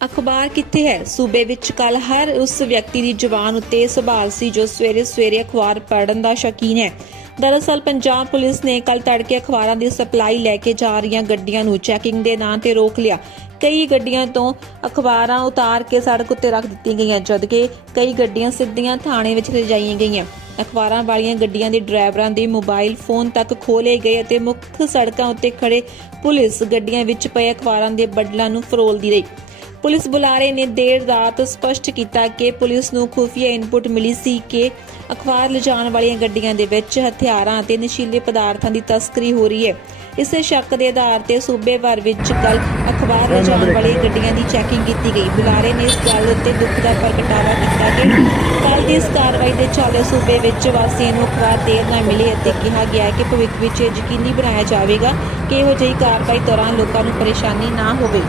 ਅਖਬਾਰ ਕਿੱਥੇ ਹੈ? ਸੂਬੇ ਵਿੱਚ ਕੱਲ ਹਰ ਉਸ ਵਿਅਕਤੀ ਦੀ ਜ਼ੁਬਾਨ ਉੱਤੇ ਸਵਾਲ ਸੀ ਜੋ ਸਵੇਰੇ ਸਵੇਰੇ ਅਖਬਾਰ ਪੜ੍ਹਨ ਦਾ ਸ਼ੌਕੀਨ ਹੈ। ਦਰਅਸਲ ਪੰਜਾਬ ਪੁਲਿਸ ਨੇ ਕੱਲ ਤੜਕੇ ਅਖਬਾਰਾਂ ਦੀ ਸਪਲਾਈ ਲੈ ਕੇ ਜਾ ਰਹੀਆਂ ਗੱਡੀਆਂ ਨੂੰ ਚੈਕਿੰਗ ਦੇ ਨਾਂ ਤੇ ਰੋਕ ਲਿਆ। ਕਈ ਗੱਡੀਆਂ ਤੋਂ ਅਖਬਾਰਾਂ ਉਤਾਰ ਕੇ ਸੜਕ ਉੱਤੇ ਰੱਖ ਦਿੱਤੀਆਂ ਗਈਆਂ, ਜਦਕਿ ਕਈ ਗੱਡੀਆਂ ਸਿੱਧੀਆਂ ਥਾਣੇ ਵਿੱਚ ਲਿਜਾਈਆਂ ਗਈਆਂ। ਅਖਬਾਰਾਂ ਵਾਲੀਆਂ ਗੱਡੀਆਂ ਦੇ ਡਰਾਈਵਰਾਂ ਦੇ ਮੋਬਾਈਲ ਫੋਨ ਤੱਕ ਖੋਲੇ ਗਏ ਅਤੇ ਮੁੱਖ ਸੜਕਾਂ ਉੱਤੇ ਖੜੇ ਪੁਲਿਸ ਗੱਡੀਆਂ ਵਿੱਚ ਪਏ ਅਖਬਾਰਾਂ ਦੇ ਬੱਡਲਾਂ ਨੂੰ ਫਰੋਲਦੀ ਰਹੀ। ਪੁਲਿਸ ਬੁਲਾਰੇ ਨੇ ਦੇਰ ਰਾਤ ਸਪਸ਼ਟ ਕੀਤਾ ਕਿ ਪੁਲਿਸ ਨੂੰ ਖੁਫੀਆ ਇਨਪੁਟ ਮਿਲੀ ਸੀ ਕਿ ਅਖਬਾਰ ਲਿਜਾਣ ਵਾਲੀਆਂ ਗੱਡੀਆਂ ਦੇ ਵਿੱਚ ਹਥਿਆਰਾਂ ਅਤੇ ਨਸ਼ੀਲੇ ਪਦਾਰਥਾਂ ਦੀ ਤਸਕਰੀ ਹੋ ਰਹੀ ਹੈ। ਇਸੇ ਸ਼ੱਕ ਦੇ ਆਧਾਰ ਤੇ ਸੂਬੇ ਭਰ ਵਿੱਚ ਕੱਲ ਅਖਬਾਰ ਲਿਜਾਣ ਵਾਲੀਆਂ ਗੱਡੀਆਂ ਦੀ ਚੈਕਿੰਗ ਕੀਤੀ ਗਈ। ਬੁਲਾਰੇ ਨੇ ਇਸ ਗੱਲ ਉੱਤੇ ਦੁੱਖ ਦਾ ਪ੍ਰਗਟਾਵਾ ਕੀਤਾ ਕਿ ਕੱਲ ਦੀ ਇਸ ਕਾਰਵਾਈ ਦੇ ਚੱਲਦੇ ਸੂਬੇ ਵਿੱਚ ਵਾਸੀਆਂ ਨੂੰ ਅਖਬਾਰ ਦੇਰ ਨਾਲ ਮਿਲੇ ਅਤੇ ਕਿਹਾ ਗਿਆ ਕਿ ਭਵਿੱਖ ਵਿੱਚ ਇਹ ਯਕੀਨੀ ਬਣਾਇਆ ਜਾਵੇਗਾ ਕਿ ਇਹੋ ਜਿਹੀ ਕਾਰਵਾਈ ਦੌਰਾਨ ਲੋਕਾਂ ਨੂੰ ਪਰੇਸ਼ਾਨੀ ਨਾ ਹੋਵੇ।